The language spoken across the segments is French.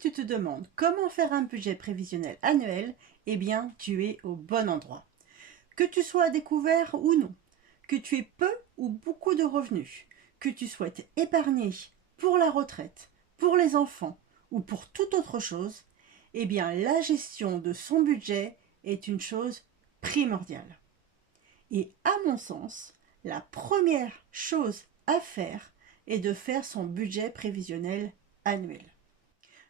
tu te demandes comment faire un budget prévisionnel annuel, eh bien, tu es au bon endroit. Que tu sois à découvert ou non, que tu aies peu ou beaucoup de revenus, que tu souhaites épargner pour la retraite, pour les enfants ou pour toute autre chose, eh bien, la gestion de son budget est une chose primordiale. Et à mon sens, la première chose à faire est de faire son budget prévisionnel annuel.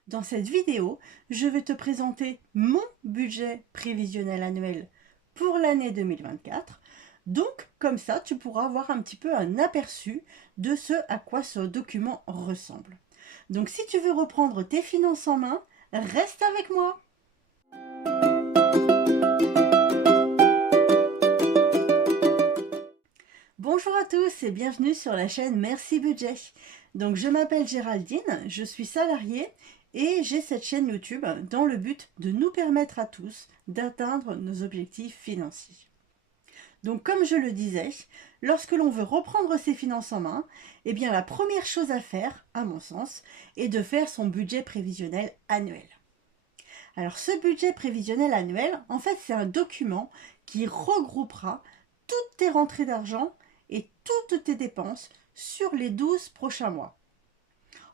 Dans cette vidéo, je vais te présenter mon budget prévisionnel annuel pour l'année 2024. Donc, comme ça, tu pourras avoir un petit peu un aperçu de ce à quoi ce document ressemble. Donc, si tu veux reprendre tes finances en main, reste avec moi. Bonjour à tous et bienvenue sur la chaîne Merci Budget. Donc je m'appelle Géraldine, je suis salariée et j'ai cette chaîne YouTube dans le but de nous permettre à tous d'atteindre nos objectifs financiers. Donc comme je le disais, lorsque l'on veut reprendre ses finances en main, eh bien la première chose à faire, à mon sens, est de faire son budget prévisionnel annuel. Alors ce budget prévisionnel annuel, en fait c'est un document qui regroupera toutes tes rentrées d'argent et toutes tes dépenses sur les 12 prochains mois.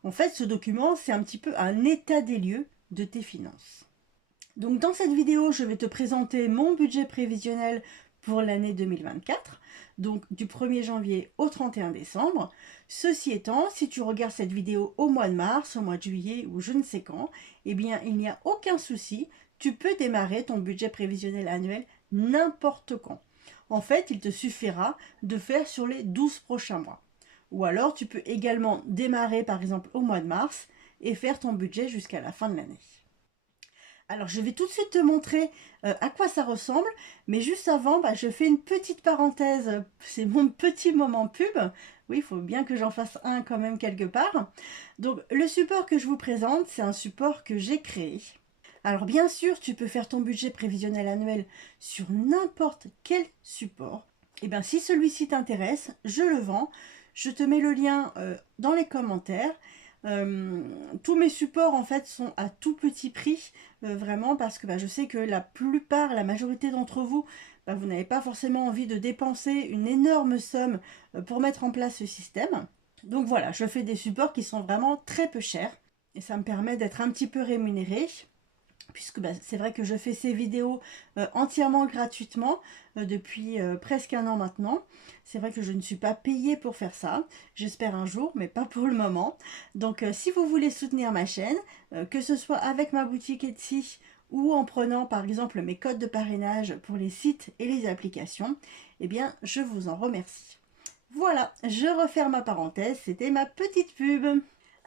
En fait, ce document, c'est un petit peu un état des lieux de tes finances. Donc dans cette vidéo, je vais te présenter mon budget prévisionnel pour l'année 2024, donc du 1er janvier au 31 décembre. Ceci étant, si tu regardes cette vidéo au mois de mars, au mois de juillet ou je ne sais quand, eh bien il n'y a aucun souci, tu peux démarrer ton budget prévisionnel annuel n'importe quand. En fait, il te suffira de faire sur les 12 prochains mois. Ou alors, tu peux également démarrer par exemple au mois de mars et faire ton budget jusqu'à la fin de l'année. Alors, je vais tout de suite te montrer à quoi ça ressemble, mais juste avant, je fais une petite parenthèse, c'est mon petit moment pub. Oui, il faut bien que j'en fasse un quand même quelque part. Donc, le support que je vous présente, c'est un support que j'ai créé. Alors bien sûr, tu peux faire ton budget prévisionnel annuel sur n'importe quel support. Et bien si celui-ci t'intéresse, je le vends. Je te mets le lien dans les commentaires. Tous mes supports en fait sont à tout petit prix, vraiment parce que je sais que la majorité d'entre vous, vous n'avez pas forcément envie de dépenser une énorme somme pour mettre en place ce système. Donc voilà, je fais des supports qui sont vraiment très peu chers et ça me permet d'être un petit peu rémunérée. Puisque c'est vrai que je fais ces vidéos entièrement gratuitement depuis presque un an maintenant. C'est vrai que je ne suis pas payée pour faire ça. J'espère un jour, mais pas pour le moment. Donc si vous voulez soutenir ma chaîne, que ce soit avec ma boutique Etsy ou en prenant par exemple mes codes de parrainage pour les sites et les applications, eh bien je vous en remercie. Voilà, je referme ma parenthèse, c'était ma petite pub.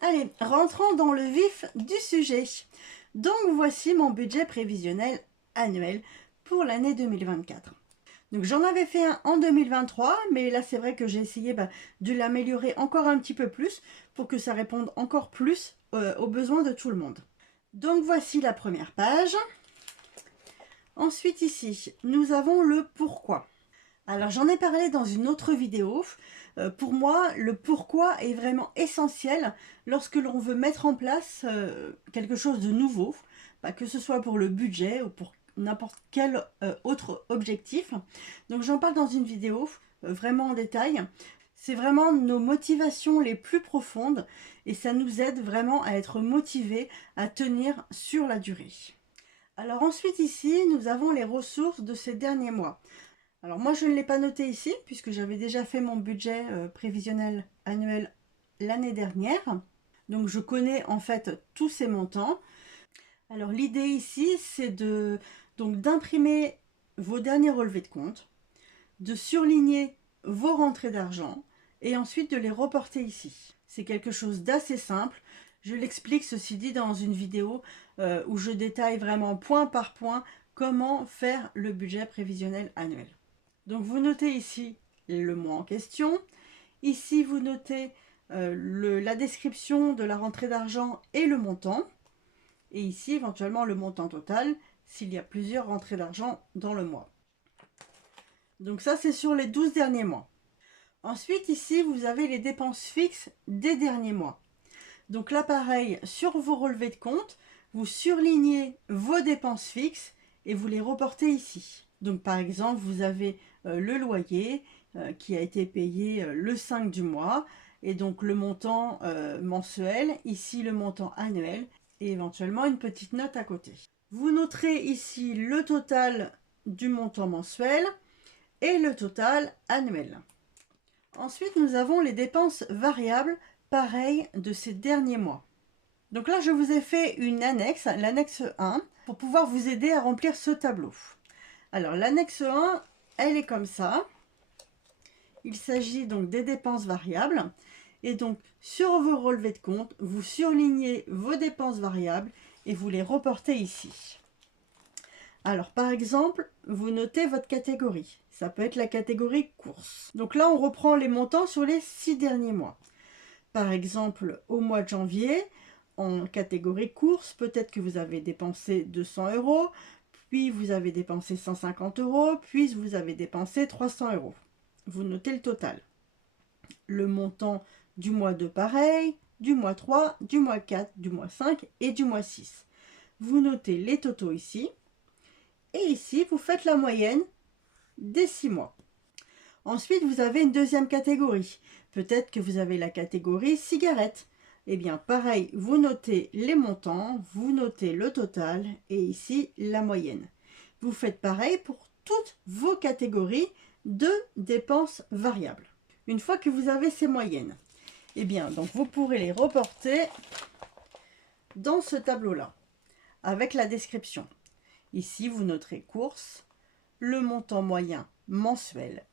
Allez, rentrons dans le vif du sujet. Donc voici mon budget prévisionnel annuel pour l'année 2024. Donc j'en avais fait un en 2023, mais là c'est vrai que j'ai essayé de l'améliorer encore un petit peu plus pour que ça réponde encore plus aux besoins de tout le monde. Donc voici la première page. Ensuite ici, nous avons le pourquoi. Alors j'en ai parlé dans une autre vidéo. Pour moi, le pourquoi est vraiment essentiel lorsque l'on veut mettre en place quelque chose de nouveau, que ce soit pour le budget ou pour n'importe quel autre objectif. Donc j'en parle dans une vidéo vraiment en détail. C'est vraiment nos motivations les plus profondes et ça nous aide vraiment à être motivés à tenir sur la durée. Alors ensuite ici, nous avons les ressources de ces derniers mois. Alors moi je ne l'ai pas noté ici puisque j'avais déjà fait mon budget prévisionnel annuel l'année dernière. Donc je connais en fait tous ces montants. Alors l'idée ici c'est d'imprimer vos derniers relevés de compte, de surligner vos rentrées d'argent et ensuite de les reporter ici. C'est quelque chose d'assez simple. Je l'explique ceci dit dans une vidéo où je détaille vraiment point par point comment faire le budget prévisionnel annuel. Donc vous notez ici le mois en question. Ici vous notez la description de la rentrée d'argent et le montant. Et ici éventuellement le montant total s'il y a plusieurs rentrées d'argent dans le mois. Donc ça c'est sur les 12 derniers mois. Ensuite ici vous avez les dépenses fixes des derniers mois. Donc là pareil, sur vos relevés de compte, vous surlignez vos dépenses fixes et vous les reportez ici. Donc par exemple, vous avez le loyer qui a été payé le 5 du mois, et donc le montant mensuel, ici le montant annuel, et éventuellement une petite note à côté. Vous noterez ici le total du montant mensuel et le total annuel. Ensuite, nous avons les dépenses variables, pareil de ces derniers mois. Donc là, je vous ai fait une annexe, l'annexe 1, pour pouvoir vous aider à remplir ce tableau. Alors, l'annexe 1, elle est comme ça. Il s'agit donc des dépenses variables. Et donc, sur vos relevés de compte, vous surlignez vos dépenses variables et vous les reportez ici. Alors, par exemple, vous notez votre catégorie. Ça peut être la catégorie courses. Donc là, on reprend les montants sur les 6 derniers mois. Par exemple, au mois de janvier, en catégorie courses, peut-être que vous avez dépensé 200 €, puis vous avez dépensé 150 €, puis vous avez dépensé 300 €. Vous notez le total. Le montant du mois 2 pareil, du mois 3, du mois 4, du mois 5 et du mois 6. Vous notez les totaux ici. Et ici, vous faites la moyenne des 6 mois. Ensuite, vous avez une deuxième catégorie. Peut-être que vous avez la catégorie cigarettes. Eh bien, pareil, vous notez les montants, vous notez le total et ici, la moyenne. Vous faites pareil pour toutes vos catégories de dépenses variables. Une fois que vous avez ces moyennes, eh bien, donc vous pourrez les reporter dans ce tableau-là, avec la description. Ici, vous noterez courses, le montant moyen mensuel,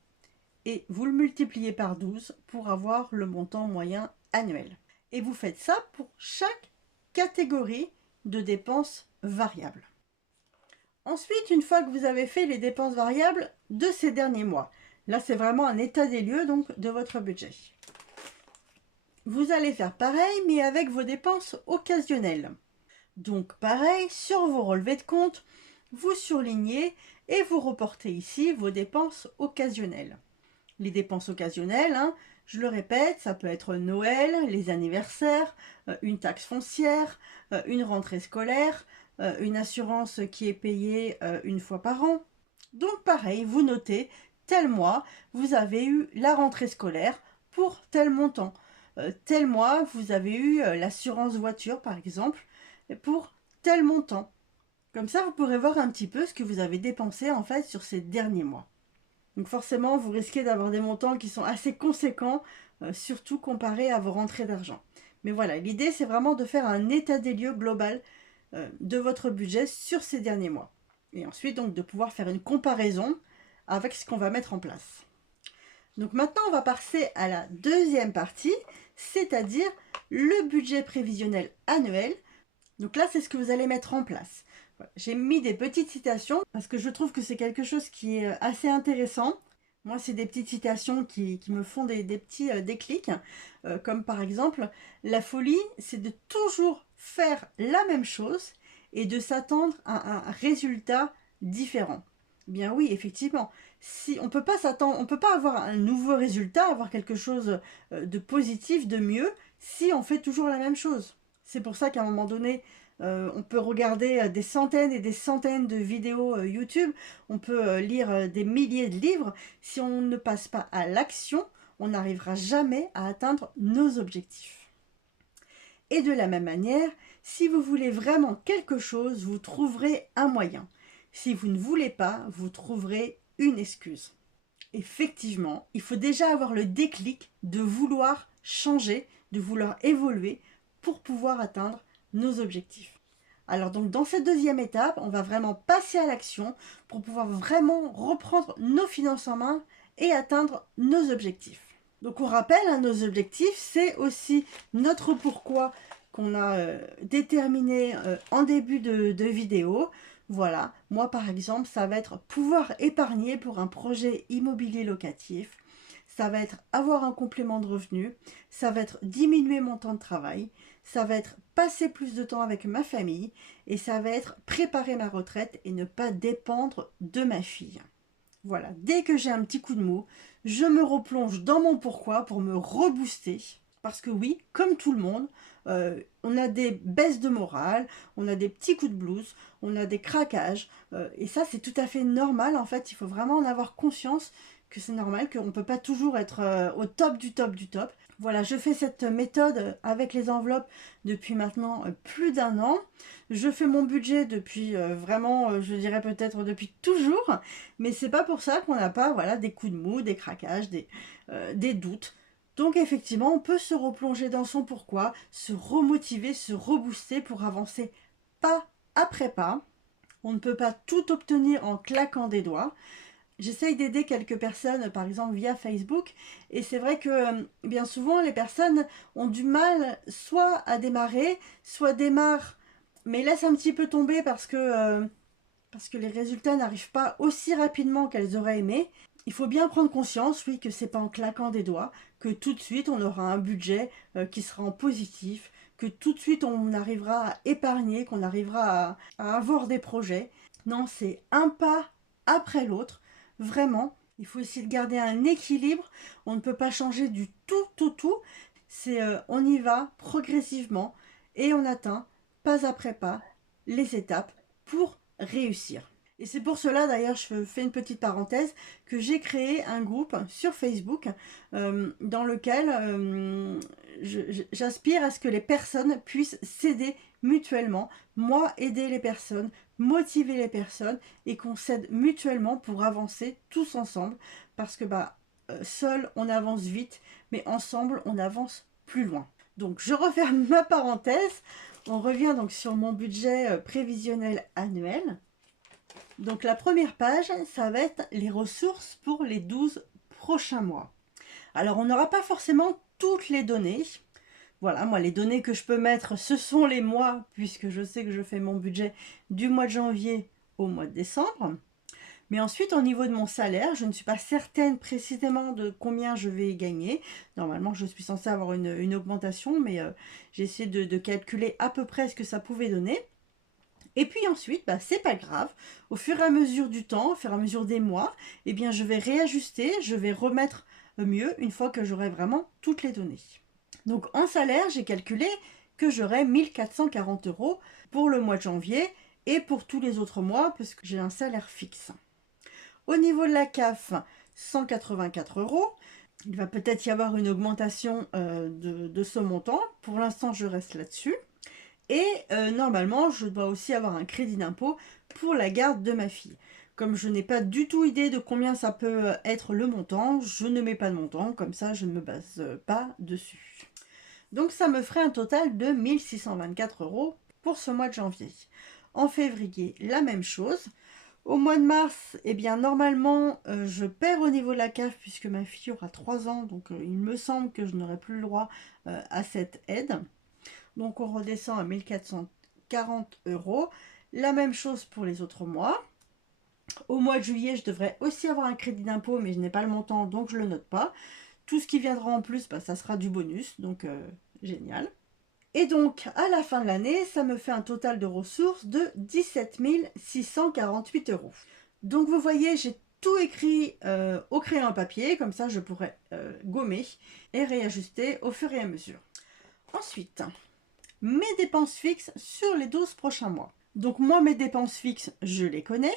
et vous le multipliez par 12 pour avoir le montant moyen annuel. Et vous faites ça pour chaque catégorie de dépenses variables. Ensuite, une fois que vous avez fait les dépenses variables de ces derniers mois, là c'est vraiment un état des lieux donc de votre budget. Vous allez faire pareil mais avec vos dépenses occasionnelles. Donc pareil, sur vos relevés de compte, vous surlignez et vous reportez ici vos dépenses occasionnelles. Les dépenses occasionnelles, hein, je le répète, ça peut être Noël, les anniversaires, une taxe foncière, une rentrée scolaire, une assurance qui est payée une fois par an. Donc pareil, vous notez, tel mois, vous avez eu la rentrée scolaire pour tel montant. Tel mois, vous avez eu l'assurance voiture, par exemple, pour tel montant. Comme ça, vous pourrez voir un petit peu ce que vous avez dépensé en fait sur ces derniers mois. Donc forcément, vous risquez d'avoir des montants qui sont assez conséquents, surtout comparés à vos rentrées d'argent. Mais voilà, l'idée c'est vraiment de faire un état des lieux global de votre budget sur ces derniers mois. Et ensuite donc de pouvoir faire une comparaison avec ce qu'on va mettre en place. Donc maintenant on va passer à la deuxième partie, c'est-à-dire le budget prévisionnel annuel. Donc là c'est ce que vous allez mettre en place. J'ai mis des petites citations parce que je trouve que c'est quelque chose qui est assez intéressant. Moi, c'est des petites citations qui me font des petits déclics, comme par exemple, la folie, c'est de toujours faire la même chose et de s'attendre à un résultat différent. Bien oui, effectivement, si on peut pas s'attendre, on peut pas avoir un nouveau résultat, avoir quelque chose de positif, de mieux, si on fait toujours la même chose. C'est pour ça qu'à un moment donné, on peut regarder des centaines et des centaines de vidéos YouTube, on peut lire des milliers de livres. Si on ne passe pas à l'action, on n'arrivera jamais à atteindre nos objectifs. Et de la même manière, si vous voulez vraiment quelque chose, vous trouverez un moyen. Si vous ne voulez pas, vous trouverez une excuse. Effectivement, il faut déjà avoir le déclic de vouloir changer, de vouloir évoluer pour pouvoir atteindre nos objectifs. Alors donc dans cette deuxième étape, on va vraiment passer à l'action pour pouvoir vraiment reprendre nos finances en main et atteindre nos objectifs. Donc on rappelle, hein, nos objectifs, c'est aussi notre pourquoi qu'on a déterminé en début de vidéo. Voilà, moi par exemple, ça va être pouvoir épargner pour un projet immobilier locatif. Ça va être avoir un complément de revenu, ça va être diminuer mon temps de travail, ça va être passer plus de temps avec ma famille et ça va être préparer ma retraite et ne pas dépendre de ma fille. Voilà, dès que j'ai un petit coup de mou, je me replonge dans mon pourquoi pour me rebooster Parce que oui, comme tout le monde, on a des baisses de morale, on a des petits coups de blues, on a des craquages. Et ça, c'est tout à fait normal. En fait, il faut vraiment en avoir conscience que c'est normal, qu'on ne peut pas toujours être au top du top du top. Voilà, je fais cette méthode avec les enveloppes depuis maintenant plus d'1 an. Je fais mon budget depuis vraiment, je dirais peut-être depuis toujours. Mais c'est pas pour ça qu'on n'a pas voilà, des coups de mou, des craquages, des doutes. Donc effectivement, on peut se replonger dans son pourquoi, se remotiver, se rebooster pour avancer pas après pas. On ne peut pas tout obtenir en claquant des doigts. J'essaye d'aider quelques personnes, par exemple via Facebook, et c'est vrai que bien souvent les personnes ont du mal soit à démarrer, soit démarrent, mais laissent un petit peu tomber parce que les résultats n'arrivent pas aussi rapidement qu'elles auraient aimé. Il faut bien prendre conscience, oui, que c'est pas en claquant des doigts, que tout de suite on aura un budget qui sera en positif, que tout de suite on arrivera à épargner, qu'on arrivera à avoir des projets. Non, c'est un pas après l'autre. Vraiment, il faut essayer de garder un équilibre. On ne peut pas changer du tout. C'est on y va progressivement et on atteint pas après pas les étapes pour réussir. Et c'est pour cela d'ailleurs, je fais une petite parenthèse, que j'ai créé un groupe sur Facebook dans lequel j'aspire à ce que les personnes puissent s'aider mutuellement, moi aider les personnes, motiver les personnes et qu'on s'aide mutuellement pour avancer tous ensemble parce que seul on avance vite mais ensemble on avance plus loin. Donc je referme ma parenthèse, on revient donc sur mon budget prévisionnel annuel. Donc la première page, ça va être les ressources pour les 12 prochains mois. Alors on n'aura pas forcément toutes les données. Voilà, moi les données que je peux mettre, ce sont les mois, puisque je sais que je fais mon budget du mois de janvier au mois de décembre. Mais ensuite, au niveau de mon salaire, je ne suis pas certaine précisément de combien je vais gagner. Normalement, je suis censée avoir une augmentation, mais j'ai essayé de calculer à peu près ce que ça pouvait donner. Et puis ensuite, c'est pas grave, au fur et à mesure du temps, au fur et à mesure des mois, eh bien je vais réajuster, je vais remettre mieux une fois que j'aurai vraiment toutes les données. Donc en salaire, j'ai calculé que j'aurai 1440 € pour le mois de janvier et pour tous les autres mois parce que j'ai un salaire fixe. Au niveau de la CAF, 184 €. Il va peut-être y avoir une augmentation de ce montant. Pour l'instant, je reste là-dessus. Et normalement, je dois aussi avoir un crédit d'impôt pour la garde de ma fille. Comme je n'ai pas du tout idée de combien ça peut être le montant, je ne mets pas de montant, comme ça je ne me base pas dessus. Donc ça me ferait un total de 1624 € pour ce mois de janvier. En février, la même chose. Au mois de mars, eh bien normalement, je perds au niveau de la CAF puisque ma fille aura 3 ans, donc il me semble que je n'aurai plus le droit à cette aide. Donc on redescend à 1440 €. La même chose pour les autres mois. Au mois de juillet, je devrais aussi avoir un crédit d'impôt, mais je n'ai pas le montant, donc je ne le note pas. Tout ce qui viendra en plus, ça sera du bonus, donc génial. Et donc, à la fin de l'année, ça me fait un total de ressources de 17 648 €. Donc vous voyez, j'ai tout écrit au crayon à papier, comme ça je pourrais gommer et réajuster au fur et à mesure. Ensuite, mes dépenses fixes sur les 12 prochains mois. Donc moi, mes dépenses fixes, je les connais.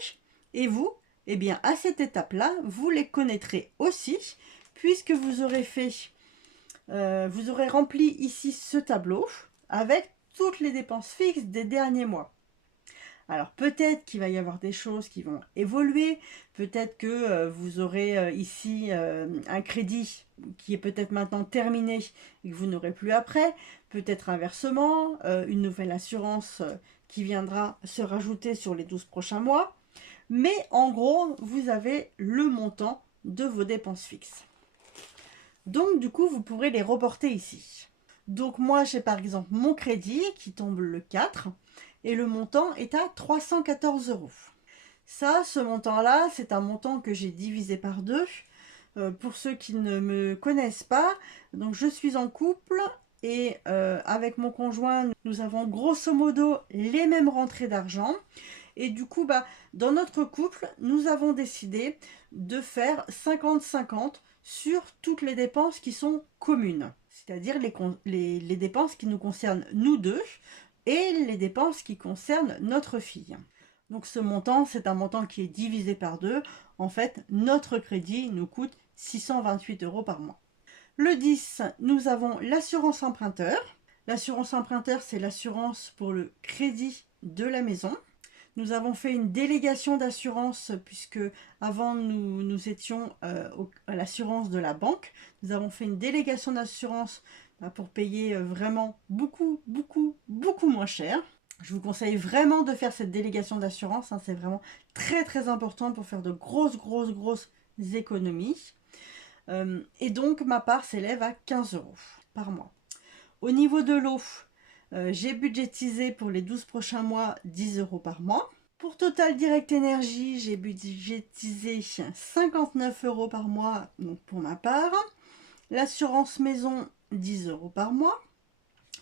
Et vous, eh bien à cette étape-là, vous les connaîtrez aussi, puisque vous aurez vous aurez rempli ici ce tableau avec toutes les dépenses fixes des derniers mois. Alors peut-être qu'il va y avoir des choses qui vont évoluer, peut-être que vous aurez ici un crédit qui est peut-être maintenant terminé et que vous n'aurez plus après, peut-être inversement, une nouvelle assurance qui viendra se rajouter sur les 12 prochains mois. Mais en gros, vous avez le montant de vos dépenses fixes. Donc du coup, vous pourrez les reporter ici. Donc moi, j'ai par exemple mon crédit qui tombe le 4 et le montant est à 314 €. Ça, ce montant-là, c'est un montant que j'ai divisé par 2. Pour ceux qui ne me connaissent pas, donc je suis en couple et avec mon conjoint, nous avons grosso modo les mêmes rentrées d'argent. Et du coup, dans notre couple, nous avons décidé de faire 50-50 sur toutes les dépenses qui sont communes. c'est-à-dire les dépenses qui nous concernent nous deux et les dépenses qui concernent notre fille. Donc ce montant, c'est un montant qui est divisé par 2. En fait, notre crédit nous coûte 628 € par mois. Le 10, nous avons l'assurance emprunteur. L'assurance emprunteur, c'est l'assurance pour le crédit de la maison. Nous avons fait une délégation d'assurance puisque avant nous étions à l'assurance de la banque. Nous avons fait une délégation d'assurance pour payer vraiment beaucoup moins cher. Je vous conseille vraiment de faire cette délégation d'assurance, hein, c'est vraiment très important pour faire de grosses économies. Et donc ma part s'élève à 15 € par mois. Au niveau de l'eau, j'ai budgétisé pour les 12 prochains mois 10 € par mois. Pour Total Direct Énergie, j'ai budgétisé 59 € par mois, donc pour ma part. L'assurance maison, 10 € par mois.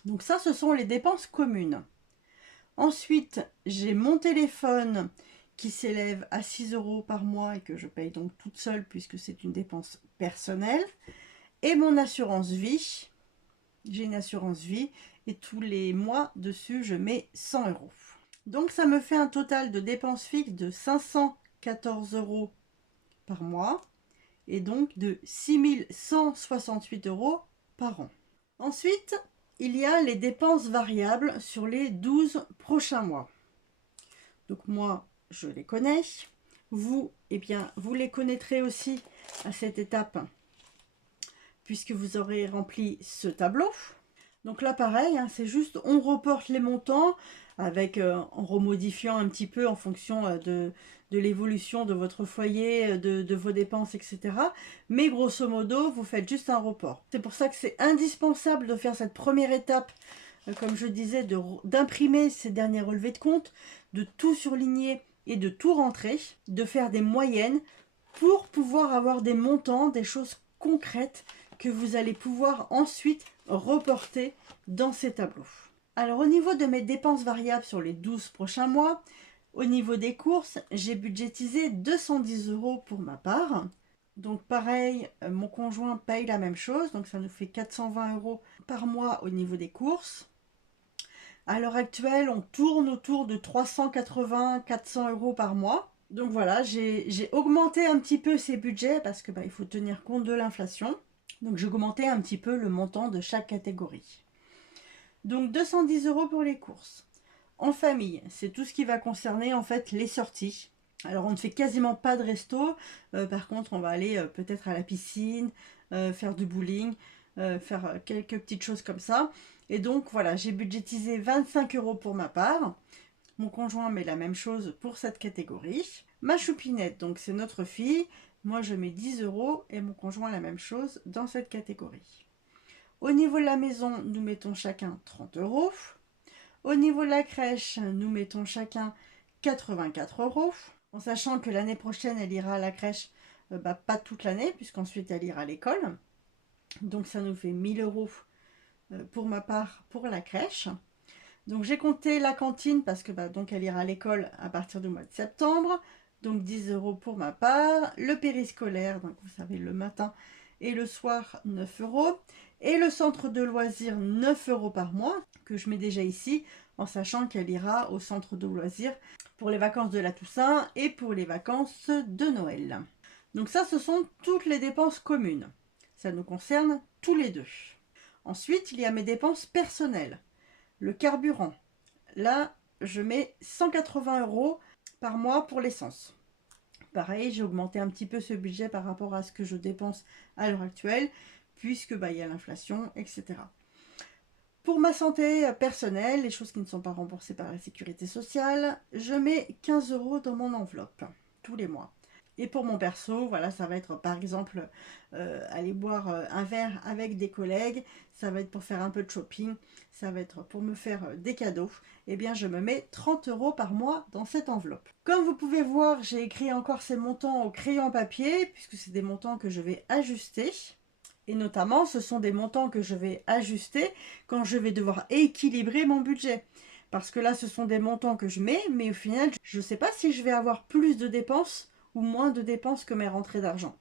Donc ça, ce sont les dépenses communes. Ensuite, j'ai mon téléphone qui s'élève à 6 € par mois et que je paye donc toute seule puisque c'est une dépense personnelle. Et mon assurance vie. J'ai une assurance vie et tous les mois dessus, je mets 100 €. Donc ça me fait un total de dépenses fixes de 514 € par mois et donc de 6168 € par an. Ensuite, il y a les dépenses variables sur les 12 prochains mois. Donc moi, je les connais. Vous, eh bien, vous les connaîtrez aussi à cette étape puisque vous aurez rempli ce tableau. Donc là, pareil, hein, c'est juste, on reporte les montants avec, en remodifiant un petit peu en fonction de l'évolution de votre foyer, de vos dépenses, etc. Mais grosso modo, vous faites juste un report. C'est pour ça que c'est indispensable de faire cette première étape, comme je disais, d'imprimer ces derniers relevés de compte, de tout surligner et de tout rentrer, de faire des moyennes pour pouvoir avoir des montants, des choses concrètes que vous allez pouvoir ensuite reporter dans ces tableaux. Alors au niveau de mes dépenses variables sur les 12 prochains mois, au niveau des courses, j'ai budgétisé 210 € pour ma part. Donc pareil, mon conjoint paye la même chose, donc ça nous fait 420 € par mois au niveau des courses. À l'heure actuelle, on tourne autour de 380-400 € par mois. Donc voilà, j'ai augmenté un petit peu ces budgets parce que il faut tenir compte de l'inflation. Donc j'ai augmenté un petit peu le montant de chaque catégorie. Donc 210 € pour les courses. En famille, c'est tout ce qui va concerner en fait les sorties. Alors on ne fait quasiment pas de resto. Par contre, on va aller peut-être à la piscine, faire du bowling, faire quelques petites choses comme ça. Et donc voilà, j'ai budgétisé 25 € pour ma part. Mon conjoint met la même chose pour cette catégorie. Ma choupinette, donc c'est notre fille. Moi je mets 10 € et mon conjoint la même chose dans cette catégorie. Au niveau de la maison, nous mettons chacun 30 €. Au niveau de la crèche, nous mettons chacun 84 €. En sachant que l'année prochaine, elle ira à la crèche, pas toute l'année, puisqu'ensuite elle ira à l'école. Donc ça nous fait 1000 € pour ma part pour la crèche. Donc j'ai compté la cantine parce que donc elle ira à l'école à partir du mois de septembre. Donc 10 € pour ma part. Le périscolaire, donc vous savez, le matin et le soir, 9 €. Et le centre de loisirs, 9 € par mois, que je mets déjà ici, en sachant qu'elle ira au centre de loisirs pour les vacances de la Toussaint et pour les vacances de Noël. Donc ça, ce sont toutes les dépenses communes. Ça nous concerne tous les deux. Ensuite, il y a mes dépenses personnelles. Le carburant. Là, je mets 180 € par mois pour l'essence. Pareil, j'ai augmenté un petit peu ce budget par rapport à ce que je dépense à l'heure actuelle, puisque il y a l'inflation, etc. Pour ma santé personnelle, les choses qui ne sont pas remboursées par la sécurité sociale, je mets 15 € dans mon enveloppe tous les mois. Et pour mon perso, voilà, ça va être par exemple aller boire un verre avec des collègues, ça va être pour faire un peu de shopping, ça va être pour me faire des cadeaux. Eh bien, je me mets 30 € par mois dans cette enveloppe. Comme vous pouvez voir, j'ai écrit encore ces montants au crayon papier, puisque c'est des montants que je vais ajuster. Et notamment, ce sont des montants que je vais ajuster quand je vais devoir équilibrer mon budget. Parce que là, ce sont des montants que je mets, mais au final, je ne sais pas si je vais avoir plus de dépenses ou moins de dépenses que mes rentrées d'argent.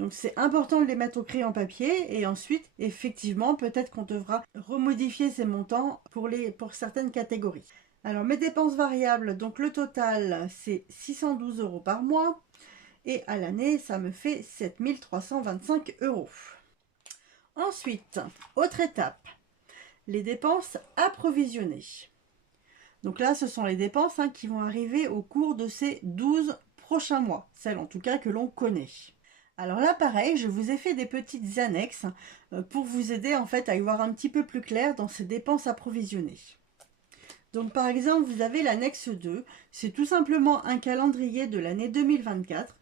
Donc c'est important de les mettre au crayon papier et ensuite, effectivement, peut-être qu'on devra remodifier ces montants pour certaines catégories. Alors mes dépenses variables, donc le total c'est 612 € par mois et à l'année ça me fait 7 325 €. Ensuite, autre étape, les dépenses approvisionnées. Donc là ce sont les dépenses qui vont arriver au cours de ces 12 prochains mois, celles en tout cas que l'on connaît. Alors là pareil, je vous ai fait des petites annexes pour vous aider en fait à y voir un petit peu plus clair dans ces dépenses approvisionnées. Donc par exemple, vous avez l'annexe 2, c'est tout simplement un calendrier de l'année 2024.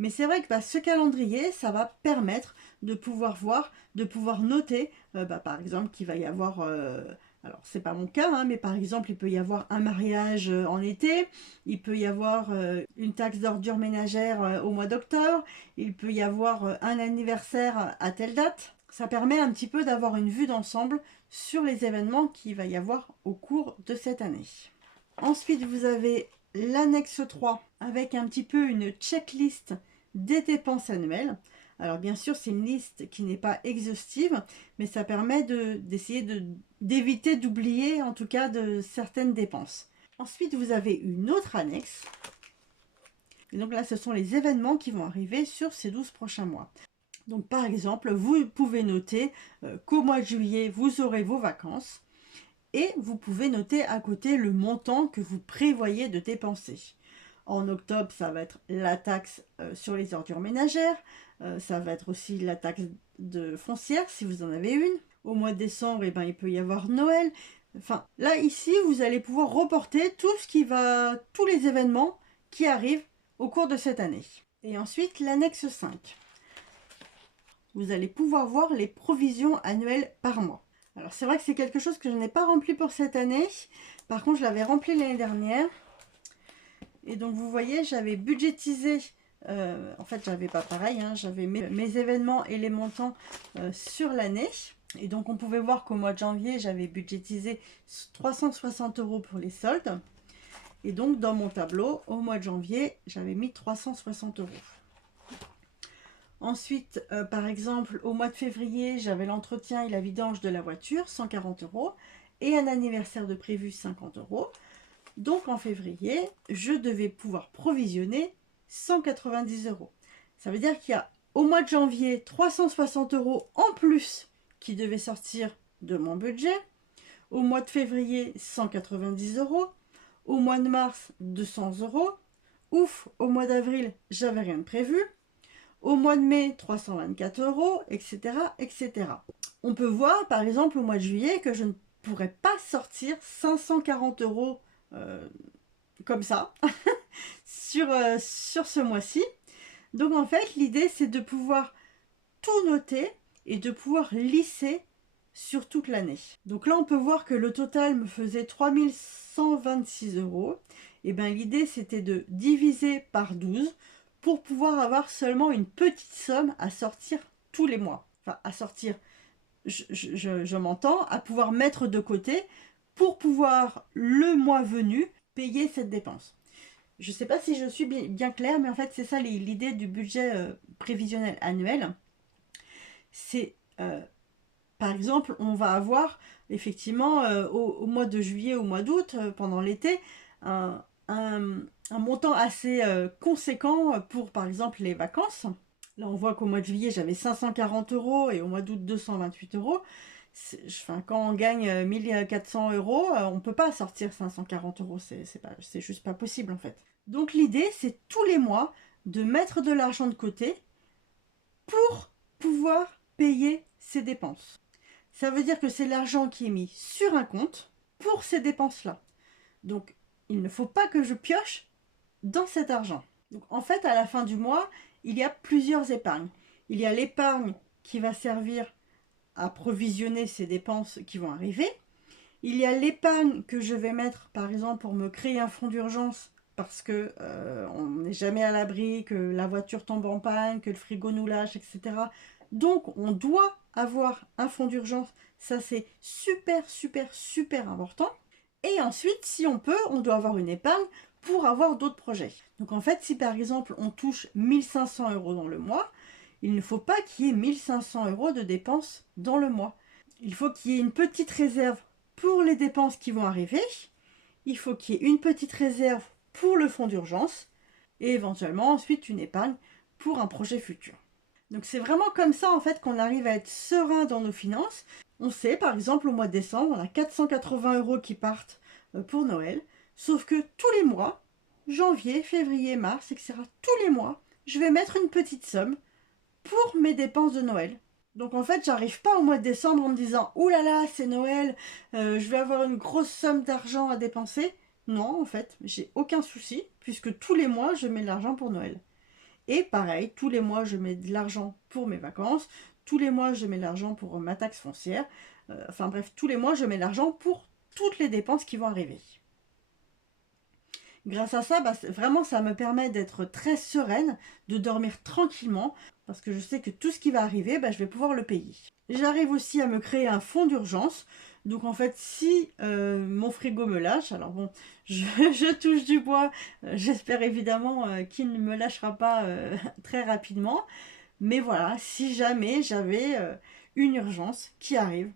Mais c'est vrai que ce calendrier, ça va permettre de pouvoir voir, de pouvoir noter, par exemple, qu'il va y avoir, alors c'est pas mon cas, mais par exemple, il peut y avoir un mariage en été, il peut y avoir une taxe d'ordures ménagères au mois d'octobre, il peut y avoir un anniversaire à telle date. Ça permet un petit peu d'avoir une vue d'ensemble sur les événements qu'il va y avoir au cours de cette année. Ensuite, vous avez l'annexe 3 avec un petit peu une checklist des dépenses annuelles. Alors bien sûr, c'est une liste qui n'est pas exhaustive, mais ça permet d'essayer d'éviter d'oublier en tout cas de certaines dépenses. Ensuite, vous avez une autre annexe. Et donc là, ce sont les événements qui vont arriver sur ces 12 prochains mois. Donc par exemple, vous pouvez noter qu'au mois de juillet, vous aurez vos vacances et vous pouvez noter à côté le montant que vous prévoyez de dépenser. En octobre, ça va être la taxe sur les ordures ménagères, ça va être aussi la taxe de foncière si vous en avez une. Au mois de décembre, il peut y avoir Noël. Enfin, là, ici, vous allez pouvoir reporter tous les événements qui arrivent au cours de cette année. Et ensuite, l'annexe 5. Vous allez pouvoir voir les provisions annuelles par mois. Alors c'est vrai que c'est quelque chose que je n'ai pas rempli pour cette année. Par contre, je l'avais rempli l'année dernière. Et donc vous voyez, j'avais budgétisé, en fait j'avais pas pareil, j'avais mes événements et les montants sur l'année. Et donc on pouvait voir qu'au mois de janvier, j'avais budgétisé 360 € pour les soldes. Et donc dans mon tableau, au mois de janvier, j'avais mis 360 €. Ensuite, par exemple, au mois de février, j'avais l'entretien et la vidange de la voiture, 140 €, et un anniversaire de prévu, 50 €. Donc en février, je devais pouvoir provisionner 190 €. Ça veut dire qu'il y a au mois de janvier 360 € en plus qui devaient sortir de mon budget. Au mois de février, 190 €. Au mois de mars, 200 €. Ouf, au mois d'avril, j'avais rien de prévu. Au mois de mai, 324 €, etc., etc. On peut voir, par exemple, au mois de juillet, que je ne pourrais pas sortir 540 € comme ça sur ce mois-ci. Donc, en fait, l'idée, c'est de pouvoir tout noter et de pouvoir lisser sur toute l'année. Donc là, on peut voir que le total me faisait 3126 €. Et bien, l'idée, c'était de diviser par 12 pour pouvoir avoir seulement une petite somme à sortir tous les mois. Enfin, à sortir, je m'entends, à pouvoir mettre de côté pour pouvoir, le mois venu, payer cette dépense. Je ne sais pas si je suis bien claire, mais en fait, c'est ça l'idée du budget prévisionnel annuel. C'est, par exemple, on va avoir, effectivement, au mois de juillet, au mois d'août, pendant l'été, un montant assez conséquent pour, par exemple, les vacances. Là, on voit qu'au mois de juillet, j'avais 540 € et au mois d'août, 228 €. Quand on gagne 1400 €, on ne peut pas sortir 540 €. C'est juste pas possible, en fait. Donc, l'idée, c'est tous les mois de mettre de l'argent de côté pour pouvoir payer ses dépenses. Ça veut dire que c'est l'argent qui est mis sur un compte pour ces dépenses-là. Donc, il ne faut pas que je pioche dans cet argent. Donc, en fait, à la fin du mois, il y a plusieurs épargnes. Il y a l'épargne qui va servir à provisionner ces dépenses qui vont arriver. Il y a l'épargne que je vais mettre, par exemple, pour me créer un fonds d'urgence parce que on n'est jamais à l'abri, que la voiture tombe en panne, que le frigo nous lâche, etc. Donc, on doit avoir un fonds d'urgence. Ça, c'est super, super, super important. Et ensuite, si on peut, on doit avoir une épargne pour avoir d'autres projets. Donc en fait, si par exemple on touche 1500 € dans le mois, il ne faut pas qu'il y ait 1500 € de dépenses dans le mois. Il faut qu'il y ait une petite réserve pour les dépenses qui vont arriver. Il faut qu'il y ait une petite réserve pour le fonds d'urgence et éventuellement ensuite une épargne pour un projet futur. Donc c'est vraiment comme ça en fait qu'on arrive à être serein dans nos finances. On sait par exemple au mois de décembre, on a 480 € qui partent pour Noël, sauf que tous les mois, janvier, février, mars, etc., tous les mois, je vais mettre une petite somme pour mes dépenses de Noël. Donc en fait, j'arrive pas au mois de décembre en me disant « Ouh là là, c'est Noël, je vais avoir une grosse somme d'argent à dépenser ». Non, en fait, j'ai aucun souci, puisque tous les mois, je mets de l'argent pour Noël. Et pareil, tous les mois, je mets de l'argent pour mes vacances, tous les mois, je mets de l'argent pour ma taxe foncière. Enfin bref, tous les mois, je mets de l'argent pour toutes les dépenses qui vont arriver. Grâce à ça, vraiment, ça me permet d'être très sereine, de dormir tranquillement, parce que je sais que tout ce qui va arriver, je vais pouvoir le payer. J'arrive aussi à me créer un fonds d'urgence. Donc en fait, si mon frigo me lâche, alors bon, je touche du bois, j'espère évidemment qu'il ne me lâchera pas très rapidement. Mais voilà, si jamais j'avais une urgence qui arrive,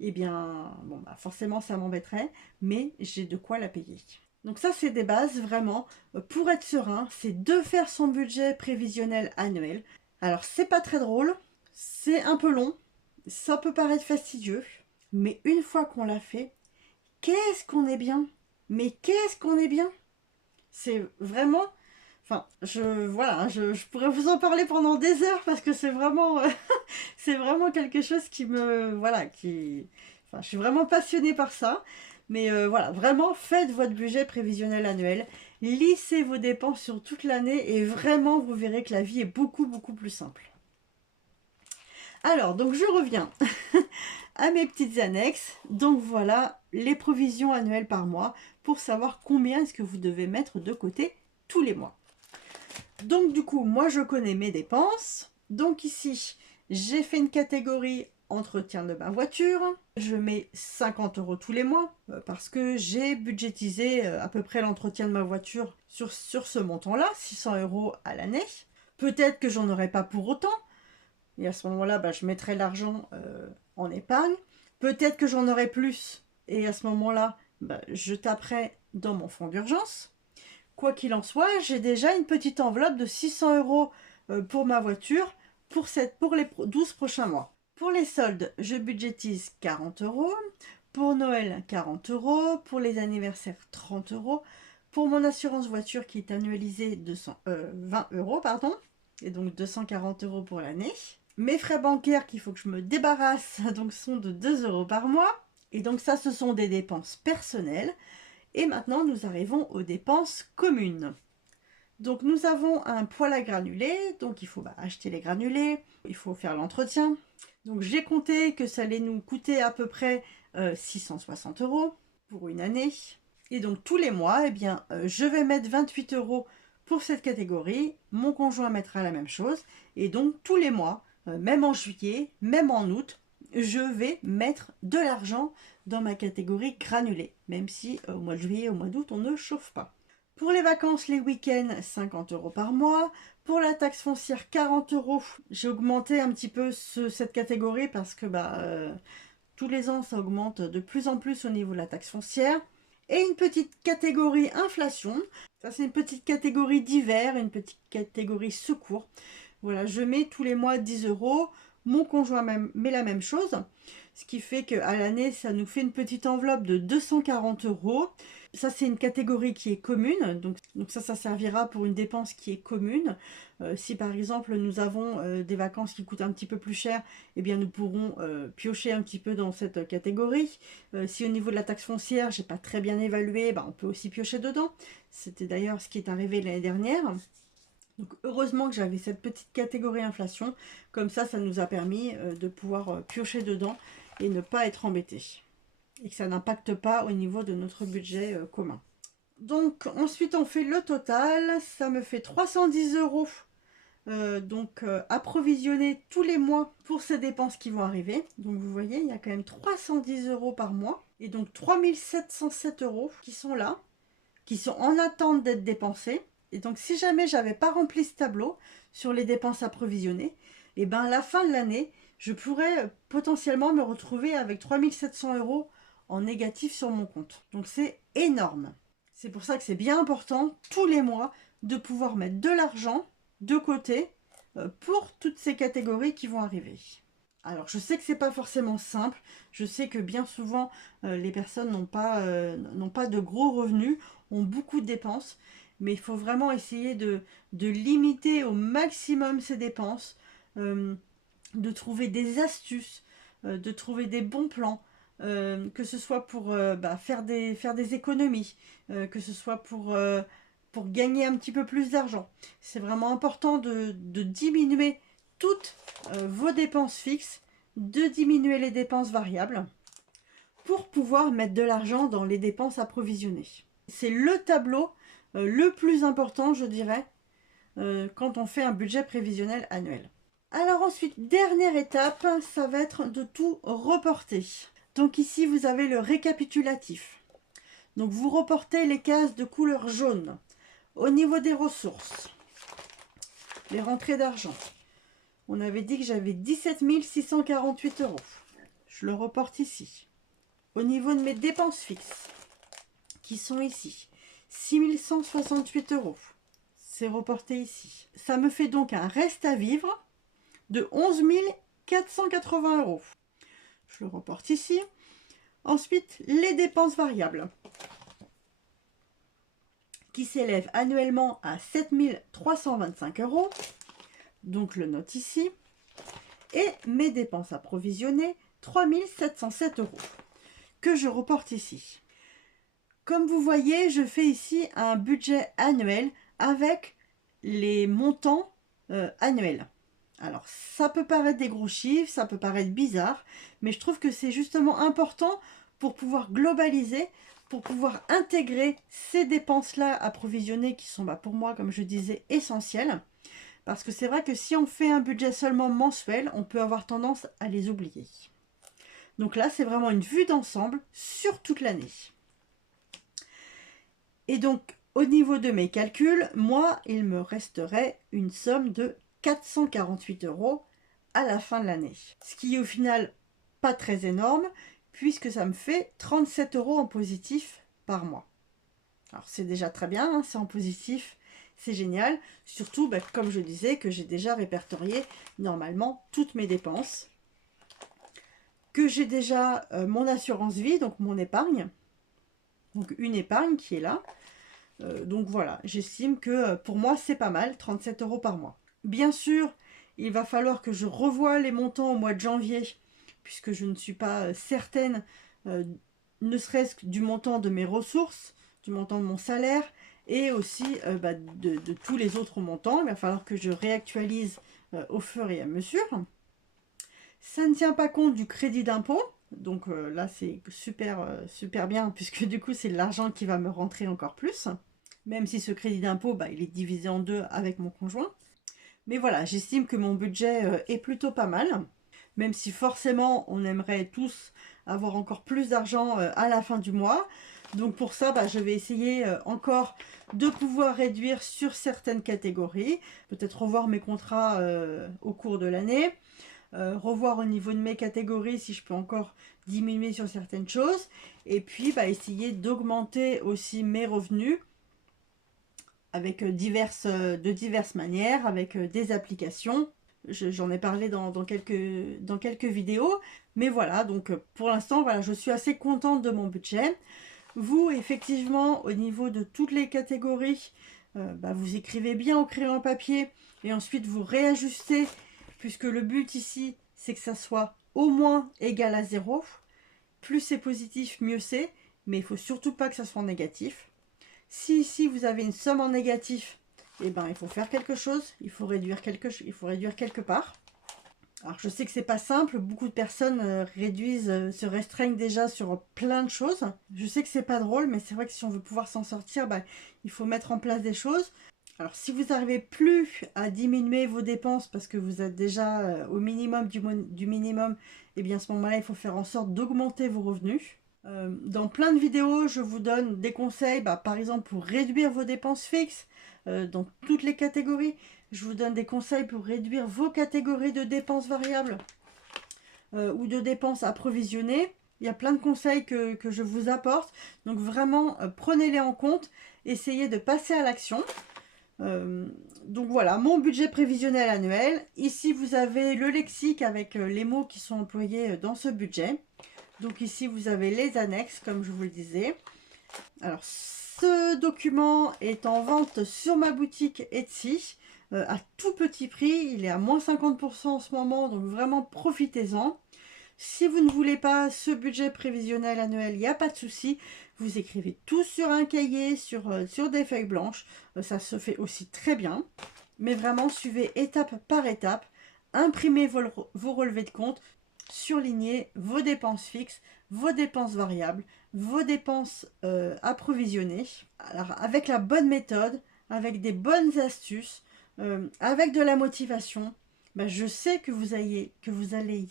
eh bien, bon, forcément ça m'embêterait, mais j'ai de quoi la payer. Donc ça, c'est des bases vraiment pour être serein, c'est de faire son budget prévisionnel annuel. Alors c'est pas très drôle, c'est un peu long, ça peut paraître fastidieux, mais une fois qu'on l'a fait, qu'est-ce qu'on est bien! Mais qu'est-ce qu'on est bien! C'est vraiment... Enfin, je pourrais vous en parler pendant des heures parce que c'est vraiment, c'est vraiment quelque chose qui me... Voilà, qui... Enfin, je suis vraiment passionnée par ça. Mais voilà, vraiment, faites votre budget prévisionnel annuel. Lissez vos dépenses sur toute l'année et vraiment, vous verrez que la vie est beaucoup, beaucoup plus simple. Alors, donc je reviens à mes petites annexes. Donc voilà, les provisions annuelles par mois pour savoir combien est-ce que vous devez mettre de côté tous les mois. Donc du coup, moi je connais mes dépenses. Donc ici, j'ai fait une catégorie entretien de ma voiture. Je mets 50 € tous les mois parce que j'ai budgétisé à peu près l'entretien de ma voiture sur ce montant-là, 600 € à l'année. Peut-être que j'en aurai pas pour autant. Et à ce moment-là, je mettrai l'argent en épargne. Peut-être que j'en aurai plus. Et à ce moment-là, je taperai dans mon fonds d'urgence. Quoi qu'il en soit, j'ai déjà une petite enveloppe de 600 € pour ma voiture pour les 12 prochains mois. Pour les soldes, je budgétise 40 €. Pour Noël, 40 €. Pour les anniversaires, 30 €. Pour mon assurance voiture qui est annualisée, 20 €, pardon. Et donc 240 € pour l'année. Mes frais bancaires qu'il faut que je me débarrasse donc sont de 2 € par mois. Et donc ça, ce sont des dépenses personnelles. Et maintenant, nous arrivons aux dépenses communes. Donc nous avons un poêle à granulés, donc il faut acheter les granulés, il faut faire l'entretien. Donc j'ai compté que ça allait nous coûter à peu près 660 € pour une année. Et donc tous les mois, je vais mettre 28 € pour cette catégorie, mon conjoint mettra la même chose. Et donc tous les mois, même en juillet, même en août, je vais mettre de l'argent dans ma catégorie granulés, même si au mois de juillet, au mois d'août, on ne chauffe pas. Pour les vacances, les week-ends, 50 € par mois. Pour la taxe foncière, 40 €. J'ai augmenté un petit peu cette catégorie parce que tous les ans, ça augmente de plus en plus au niveau de la taxe foncière. Et une petite catégorie inflation. Ça, c'est une petite catégorie d'hiver, une petite catégorie secours. Voilà, je mets tous les mois 10 €. Mon conjoint met la même chose. Ce qui fait qu'à l'année, ça nous fait une petite enveloppe de 240 €. Ça, c'est une catégorie qui est commune. Donc ça servira pour une dépense qui est commune. Si par exemple, nous avons des vacances qui coûtent un petit peu plus cher, eh bien nous pourrons piocher un petit peu dans cette catégorie. Si au niveau de la taxe foncière, j'ai pas très bien évalué, on peut aussi piocher dedans. C'était d'ailleurs ce qui est arrivé l'année dernière. Donc heureusement que j'avais cette petite catégorie inflation, comme ça nous a permis de pouvoir piocher dedans et ne pas être embêté. Et que ça n'impacte pas au niveau de notre budget commun. Donc ensuite on fait le total, ça me fait 310 € approvisionner tous les mois pour ces dépenses qui vont arriver. Donc vous voyez, il y a quand même 310 € par mois. Et donc 3707 € qui sont là, qui sont en attente d'être dépensés. Et donc si jamais j'avais pas rempli ce tableau sur les dépenses approvisionnées, et ben à la fin de l'année, je pourrais potentiellement me retrouver avec 3700 € en négatif sur mon compte. Donc c'est énorme. C'est pour ça que c'est bien important tous les mois de pouvoir mettre de l'argent de côté pour toutes ces catégories qui vont arriver. Alors je sais que c'est pas forcément simple, je sais que bien souvent les personnes n'ont pas de gros revenus, ont beaucoup de dépenses, mais il faut vraiment essayer de limiter au maximum ces dépenses, de trouver des astuces, de trouver des bons plans, que ce soit pour faire des économies, que ce soit pour gagner un petit peu plus d'argent. C'est vraiment important de diminuer toutes vos dépenses fixes, de diminuer les dépenses variables pour pouvoir mettre de l'argent dans les dépenses approvisionnées. C'est le tableau le plus important, je dirais, quand on fait un budget prévisionnel annuel. Alors ensuite, dernière étape, ça va être de tout reporter. Donc ici, vous avez le récapitulatif. Donc vous reportez les cases de couleur jaune. Au niveau des ressources, les rentrées d'argent, on avait dit que j'avais 17 648 €. Je le reporte ici. Au niveau de mes dépenses fixes, qui sont ici, 6 168 €. C'est reporté ici. Ça me fait donc un reste à vivre de 11 480 €. Je le reporte ici. Ensuite, les dépenses variables, qui s'élèvent annuellement à 7 325 €. Donc le note ici. Et mes dépenses approvisionnées, 3 707 €, que je reporte ici. Comme vous voyez, je fais ici un budget annuel avec les montants annuels. Alors, ça peut paraître des gros chiffres, ça peut paraître bizarre, mais je trouve que c'est justement important pour pouvoir globaliser, pour pouvoir intégrer ces dépenses-là approvisionnées qui sont pour moi, comme je disais, essentielles. Parce que c'est vrai que si on fait un budget seulement mensuel, on peut avoir tendance à les oublier. Donc là, c'est vraiment une vue d'ensemble sur toute l'année. Et donc, au niveau de mes calculs, moi, il me resterait une somme de 448 € à la fin de l'année. Ce qui est au final pas très énorme, puisque ça me fait 37 € en positif par mois. Alors c'est déjà très bien, hein, c'est en positif, c'est génial. Surtout, comme je disais, que j'ai déjà répertorié normalement toutes mes dépenses. Que j'ai déjà mon assurance vie, donc mon épargne. Donc une épargne qui est là. Donc voilà, j'estime que pour moi c'est pas mal, 37 € par mois. Bien sûr, il va falloir que je revoie les montants au mois de janvier, puisque je ne suis pas certaine, ne serait-ce que du montant de mes ressources, du montant de mon salaire, et aussi de tous les autres montants. Il va falloir que je réactualise au fur et à mesure. Ça ne tient pas compte du crédit d'impôt. Donc là, c'est super bien, puisque du coup, c'est de l'argent qui va me rentrer encore plus. Même si ce crédit d'impôt, il est divisé en deux avec mon conjoint. Mais voilà, j'estime que mon budget est plutôt pas mal. Même si forcément, on aimerait tous avoir encore plus d'argent à la fin du mois. Donc pour ça, je vais essayer encore de pouvoir réduire sur certaines catégories. Peut-être revoir mes contrats au cours de l'année. Revoir au niveau de mes catégories si je peux encore diminuer sur certaines choses, et puis essayer d'augmenter aussi mes revenus avec de diverses manières, avec des applications. J'en ai parlé dans quelques vidéos, mais voilà, donc pour l'instant, voilà, je suis assez contente de mon budget. Vous, effectivement, au niveau de toutes les catégories, vous écrivez bien au crayon papier, et ensuite vous réajustez, puisque le but ici, c'est que ça soit au moins égal à 0. Plus c'est positif, mieux c'est, mais il ne faut surtout pas que ça soit négatif. Si ici vous avez une somme en négatif, il faut faire quelque chose, il faut réduire quelque part. Alors je sais que c'est pas simple, beaucoup de personnes se restreignent déjà sur plein de choses. Je sais que c'est pas drôle, mais c'est vrai que si on veut pouvoir s'en sortir, il faut mettre en place des choses. Alors si vous n'arrivez plus à diminuer vos dépenses parce que vous êtes déjà au minimum du minimum, et bien à ce moment-là, il faut faire en sorte d'augmenter vos revenus. Dans plein de vidéos, je vous donne des conseils, par exemple pour réduire vos dépenses fixes dans toutes les catégories. Je vous donne des conseils pour réduire vos catégories de dépenses variables ou de dépenses approvisionnées. Il y a plein de conseils que je vous apporte. Donc vraiment, prenez-les en compte. Essayez de passer à l'action. Donc voilà, mon budget prévisionnel annuel. Ici, vous avez le lexique avec les mots qui sont employés dans ce budget. Donc ici, vous avez les annexes, comme je vous le disais. Alors, ce document est en vente sur ma boutique Etsy à tout petit prix. Il est à moins 50% en ce moment, donc vraiment profitez-en. Si vous ne voulez pas ce budget prévisionnel annuel, il n'y a pas de souci. Vous écrivez tout sur un cahier, sur des feuilles blanches. Ça se fait aussi très bien. Mais vraiment, suivez étape par étape. Imprimez vos relevés de compte. Surlignez vos dépenses fixes, vos dépenses variables, vos dépenses approvisionnées. Alors, avec la bonne méthode, avec des bonnes astuces, avec de la motivation, ben, je sais que vous allez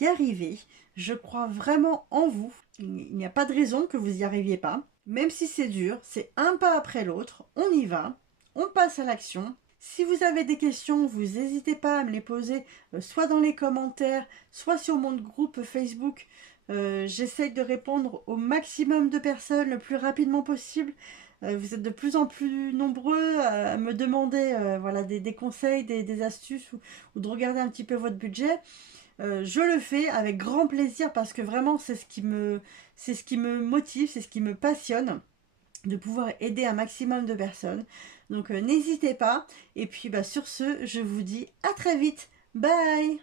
y arriver. Je crois vraiment en vous. Il n'y a pas de raison que vous n'y arriviez pas. Même si c'est dur, c'est un pas après l'autre. On y va. On passe à l'action. Si vous avez des questions, vous n'hésitez pas à me les poser, soit dans les commentaires, soit sur mon groupe Facebook. J'essaye de répondre au maximum de personnes le plus rapidement possible. Vous êtes de plus en plus nombreux à me demander voilà, des conseils, des astuces ou de regarder un petit peu votre budget. Je le fais avec grand plaisir parce que vraiment c'est ce qui me motive, c'est ce qui me passionne de pouvoir aider un maximum de personnes. Donc n'hésitez pas. Et puis sur ce, je vous dis à très vite. Bye!